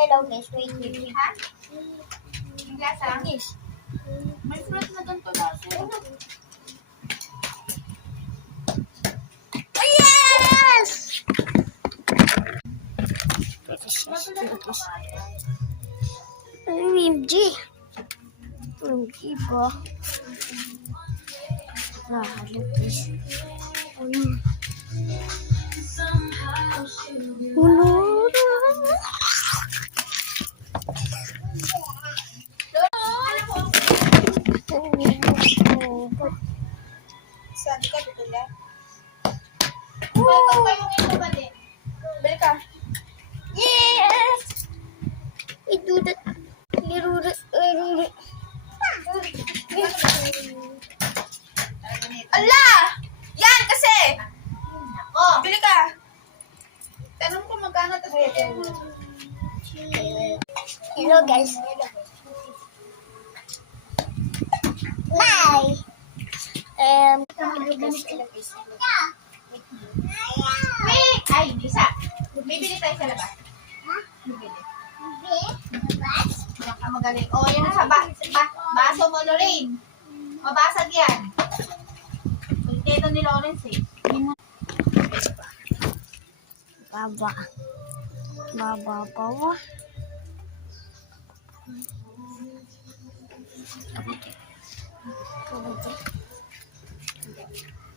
Hello guys, wait. Ha? Yung lasa? Guys. May fruit na doon to lasa. Oh, yes! OMG. OMG ba? Look this. Oh no. Sabi ka, bibili. Ikaw pa yung ito ba din? Bili ka. Yes! I do that. Ala! Yan kasi! Oh! Bili ka. Tanong ko magkano ito. Hello guys. Bye! Wait! Ay, isa. Bibili tayo sa labas. Bibili. Yan ka magaling. O, yan na sa baso mo, Lorraine. Mabasag yan. Ito ni Lawrence eh. Baba.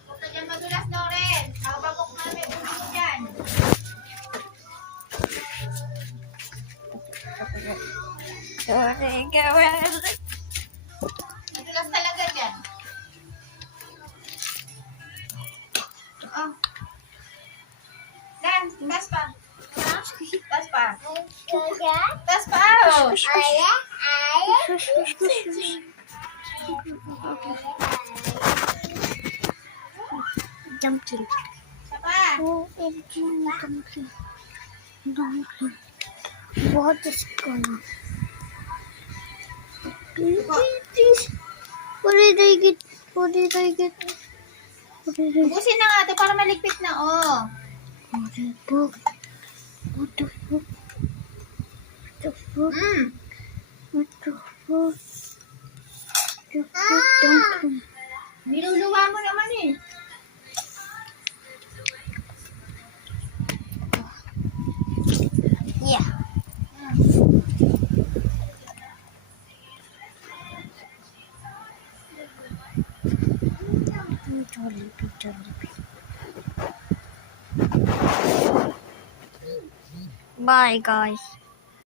Huwag ka dyan madulas, Lawrence. Nakabagok na may ulo dyan. Madulas talaga dyan. Oh. Dan, tas pa. Tas pa. Tas pa. Oh. Dumpling. Isa pa. OMG, dumpling. What is going on? Please. What did I get? Ubusin na nga ito para maligpit na, oh. What the fuck? Dumpling. Niluluwa mo naman eh. Yeah. Jollibee. Bye guys.